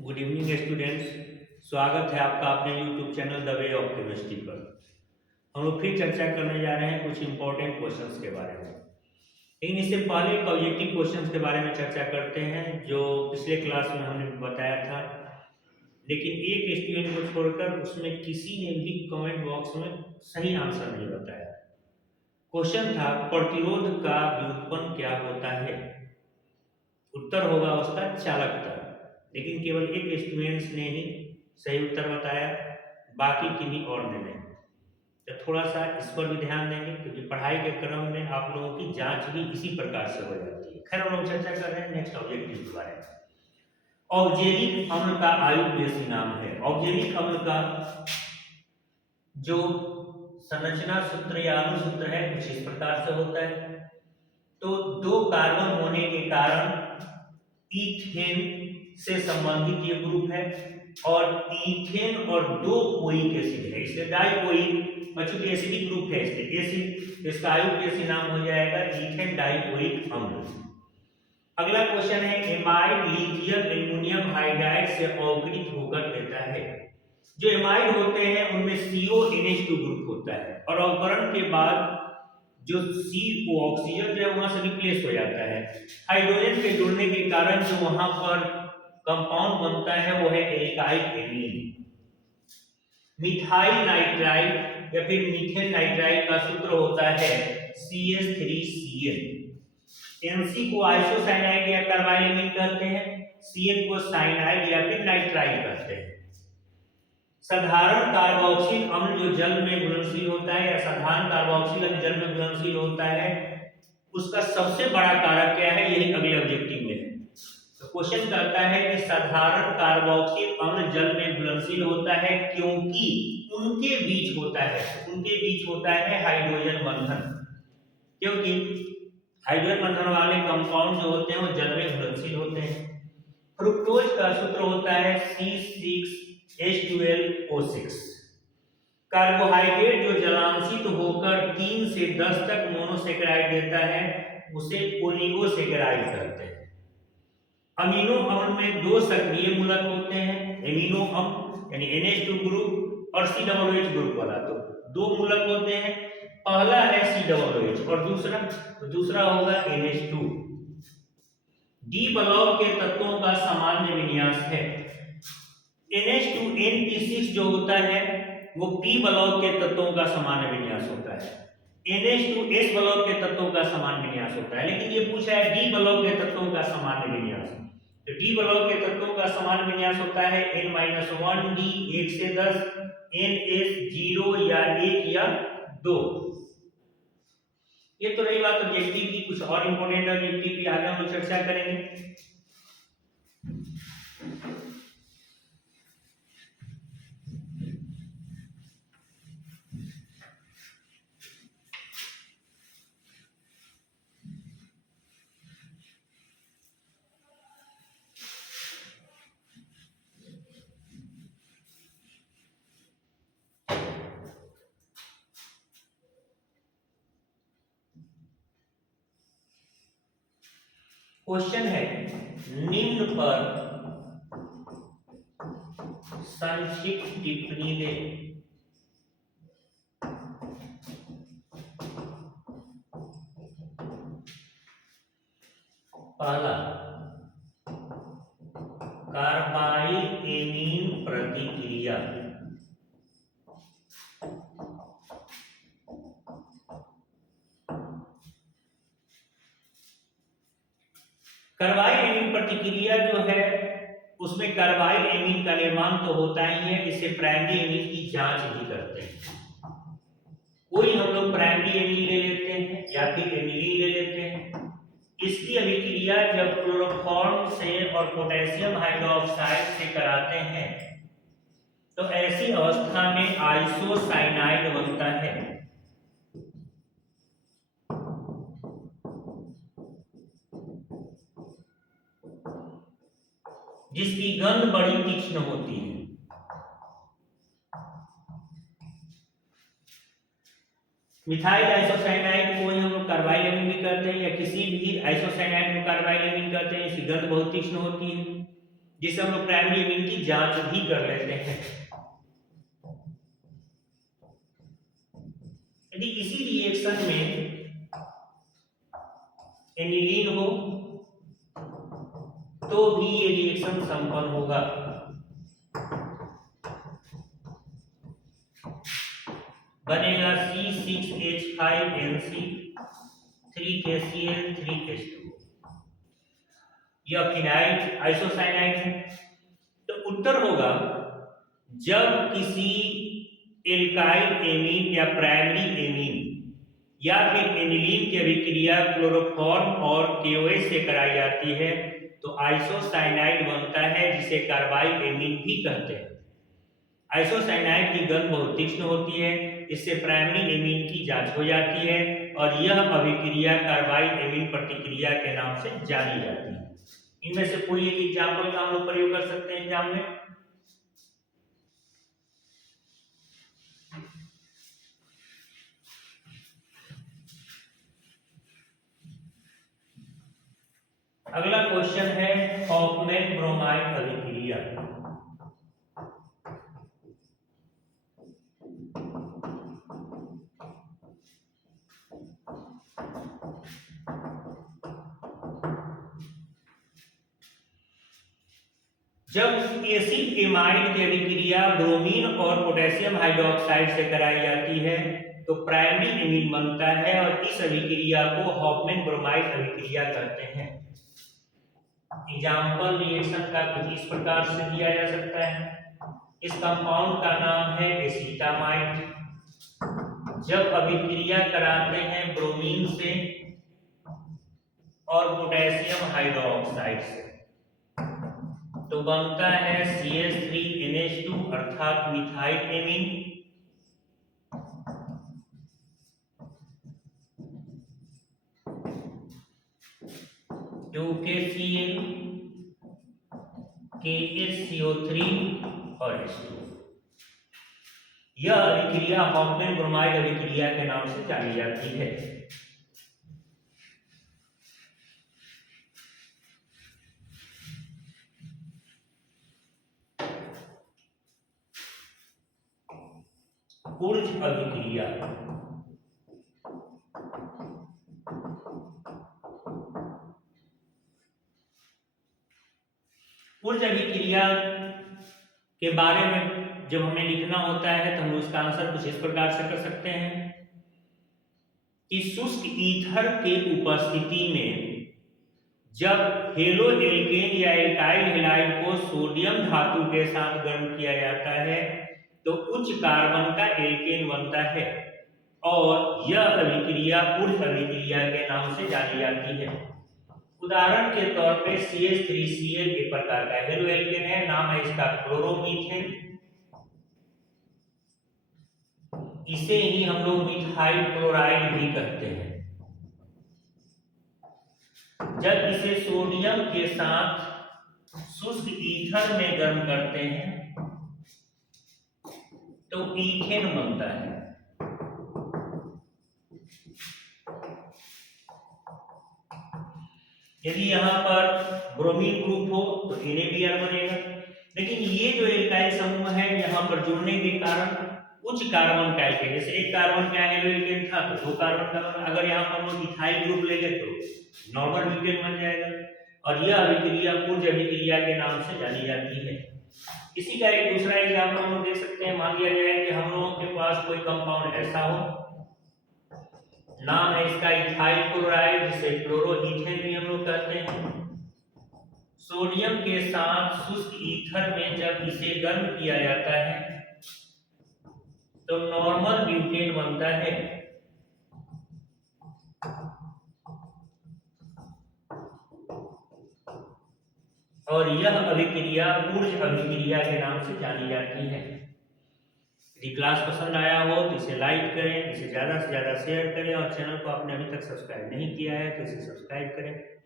Good evening students. स्वागत है आपका अपने YouTube channel the way of chemistry पर। हम लोग फिर चर्चा करने जा रहे हैं कुछ इंपॉर्टेंट क्वेश्चंस के बारे में। लेकिन इससे पहले एक ऑब्जेक्टिव क्वेश्चंस के बारे में चर्चा करते हैं जो पिछले क्लास में हमने बताया था, लेकिन एक स्टूडेंट को छोड़कर उसमें किसी ने भी कमेंट बॉक्स में सही आंसर नहीं बताया। क्वेश्चन था प्रतिरोध का व्युत्पन्न क्या होता है। उत्तर होगा उसका चालकता, लेकिन केवल एक स्टूडेंट्स ने ही सही उत्तर बताया, बाकी किन्हीं और ने नहीं। तो थोड़ा सा इस पर भी ध्यान देंगे क्योंकि पढ़ाई के क्रम में आप लोगों की जांच भी इसी प्रकार से हो जाती है। खैर, हम लोग चर्चा कर रहे हैं नेक्स्ट ऑब्जेक्टिव के बारे में। ऑक्जेलिक अम्ल का आयुर्वेदी नाम है। ऑक्जेलिक अम्ल का जो संरचना सूत्र या अनुसूत्र है कुछ इस प्रकार से होता है। तो दो कार्बन होने के कारण ईथेन से संबंधित ये ग्रुप है और ईथेन और दो ओइक एसिड है, इसलिए डाइओइक, और चूंकि एसिडिक ग्रुप है इसलिए एसिड, इसका आयुर्वेदी नाम हो जाएगा ईथेन डाइओइक अम्ल। अगला क्वेश्चन है एमाइड लिथियम एल्युमिनियम हाइड्राइड से अवकृत होकर देता है। जो एमाइड होते हैं उनमें CONH2 ग्रुप होता है और अवकरण के बाद जो CO ऑक्सीजन जो है वहां से रिप्लेस हो जाता है। हाइड्रोजन के जुड़ने के कारण जो वहां पर कंपाउंड बनता है वो है एल्काइल एमीन। मिथाइल नाइट्राइड या फिर मीथेन नाइट्राइड का सूत्र होता है CH3Cl। NC को आइसोसाइनाइड या कार्बाइलेमिन कहते हैं, Cl को साइनाइड या फिर नाइट्राइल कहते हैं। साधारण कार्बोक्सिल अम्ल जो जल में घुलनशील होता है या साधारण कार्बोक्सिल अम्ल जल में घुलनशील होता है, उसका सबसे बड़ा कारक क्या है, यही अगले ऑब्जेक्टिव में है। तो क्वेश्चन करता है कि साधारण कार्बोक्सिल अम्ल जल में घुलनशील होता है क्योंकि उनके बीच होता है हाइड्रोजन बंधन, क्योंकि हाइड्रोजन बंधन वाले कंपाउंड जो होते हैं वो जल में घुलनशील होते हैं। फ्रुक्टोज का सूत्र होता है C6H12O6। कार्बोहाइड्रेट जो जलांशित होकर 3 से 10 तक मोनोसेकेराइड देता है उसे ओलिगोसेकेराइड कहते हैं। अमीनो अम्ल में दो सक्रिय मूलक होते हैं, एमिनो अम्ल यानी NH2 ग्रुप और COOH ग्रुप वाला, तो दो मूलक होते हैं। पहला है COOH और दूसरा होगा NH2। डी ब्लॉक के तत्वों का सामान्य विन्यास है। NH2NP6 जो होता है वो P ब्लॉक के तत्वों का सामान्य विन्यास होता है। NH2S ब्लॉक के तत्वों का सामान्य विन्यास होता है, लेकिन ये पूछा है D ब्लॉक के तत्वों का सामान्य विन्यास। तो D ब्लॉक के तत्वों का सामान्य विन्यास होता है N-1D 1 से 10, NS 0 या 1 या 2। ये तो रही बात ऑब्जेक्टिव की। कुछ और इंपॉर्टेंट ऑब्जेक्टिव की आगे हम लोग चर्चा करेंगे। क्वेश्चन है निम्न पर संक्षिप्त टिप्पणी दे। पहला, कार्बाइल एमीन प्रतिक्रिया। कार्बाइल एमीन प्रतिक्रिया जो है उसमें कार्बाइल एमीन का निर्माण तो होता ही है, इससे प्राइमरी एमीन की जांच भी करते हैं। कोई हम लोग प्राइमरी एमीन ले लेते हैं या फिर एमिलीन ले लेते हैं। इसकी अभिक्रिया जब क्लोरोफॉर्म से और पोटेशियम हाइड्रोक्साइड से कराते हैं तो ऐसी अवस्था में आइसोसाइनाइड बनता है, जिसकी गंध बड़ी तीक्ष्ण होती है। मिथाइल आइसोसाइनाइड को ही हम लोग कार्बाइलेमिन भी कहते हैं या किसी भी आइसोसाइनाइड को कार्बाइलेमिन कहते हैं, इसकी गंध बहुत तीक्ष्ण होती है। जिसे हम लोग प्राइमरी एमीन की जांच भी कर लेते हैं। यदि इसी रिएक्शन में एनिलीन हो तो भी ये रिएक्शन संपन्न होगा। बनेगा C6H5NC 3KCl 3H2। यह फिनाइल आइसोसाइनाइड है। तो उत्तर होगा जब किसी एल्काइल एमीन या प्राइमरी एमीन या फिर एनिलीन की अभिक्रिया क्लोरोफॉर्म और KOH से कराई जाती है तो आइसोसाइनाइड बनता है, जिसे कार्बाइल एमीन भी कहते हैं। आइसोसाइनाइड की गंध बहुत तीक्ष्ण होती है, इससे प्राइमरी एमीन की जांच हो जाती है और यह अभिक्रिया कार्बाइल एमीन प्रतिक्रिया के नाम से जानी जाती है। इनमें से कोई एक एग्जाम्पल का हम लोग प्रयोग कर सकते हैं एग्जाम में। अगला क्वेश्चन है हॉफमैन ब्रोमाइड अभिक्रिया। जब एसिड एमाइड की अभिक्रिया ब्रोमीन और पोटेशियम हाइड्रोक्साइड से कराई जाती है तो प्राइमरी एमीन बनता है और इस अभिक्रिया को हॉफमैन ब्रोमाइड अभिक्रिया कहते हैं। एग्जाम्पल रिएक्शन का कुछ इस प्रकार से दिया जा सकता है। इस कंपाउंड का नाम है एसीटामाइड। जब अभिक्रिया कराते हैं ब्रोमीन से और पोटेशियम हाइड्रोक्साइड से तो बनता है CH3NH2 अर्थात मिथाइल एमीन। KCl KHCO3 और H2। यह अभिक्रिया हॉफमैन ब्रोमाइड अभिक्रिया के नाम से जानी जाती है। पुर्ज अभिक्रिया। पुर्ज अभिक्रिया के बारे में जब हमें लिखना होता है तो हम उसका आंसर कुछ इस प्रकार से कर सकते हैं कि शुष्क ईथर के उपस्थिति में जब हेलो एल्केन या एल्काइल हैलाइड को सोडियम धातु के साथ गर्म किया जाता है तो उच्च कार्बन का एल्केन बनता है और यह अभिक्रिया पुर्ज अभिक्रिया के नाम से जानी जाती है। उदाहरण के तौर पे CH3Cl एक प्रकार का हेलो एल्केन है, नाम है इसका क्लोरोमीथेन। इसे ही हम लोग मिथाइल क्लोराइड भी कहते हैं। जब इसे सोडियम के साथ शुष्क ईथर में गर्म करते हैं तो ईथेन बनता है। यदि यहाँ पर ब्रोमीन ग्रुप हो तो NaBr बनेगा, लेकिन ये जो एल्काइल समूह है यहाँ पर जुड़ने के कारण उच्च कार्बन का एल्केन, जैसे एक कार्बन का हेलो एल्केन था तो 2 कार्बन का बना, अगर यहाँ पर हम लोग इथाइल ग्रुप ले लें तो नॉर्मल ब्यूटेन बन जाएगा और यह अभिक्रिया पुर्ज अभिक्रिया के नाम से जानी जाती है। इसी का एक दूसरा एग्जाम्पल हम लोग देख सकते हैं। मान लिया जाए कि हम लोगों के पास कोई कंपाउंड ऐसा हो, नाम है इसका इथाइल क्लोराइड, जिसे क्लोरोईथेन भी हम लोग कहते हैं। सोडियम के साथ शुष्क ईथर में जब इसे गर्म किया जाता है तो नॉर्मल ब्यूटेन बनता है। और यह अभिक्रिया पुर्ज अभिक्रिया के नाम से जानी जाती है। यदि क्लास पसंद आया हो तो इसे लाइक करें, इसे ज़्यादा से ज़्यादा शेयर करें और चैनल को आपने अभी तक सब्सक्राइब नहीं किया है तो इसे सब्सक्राइब करें।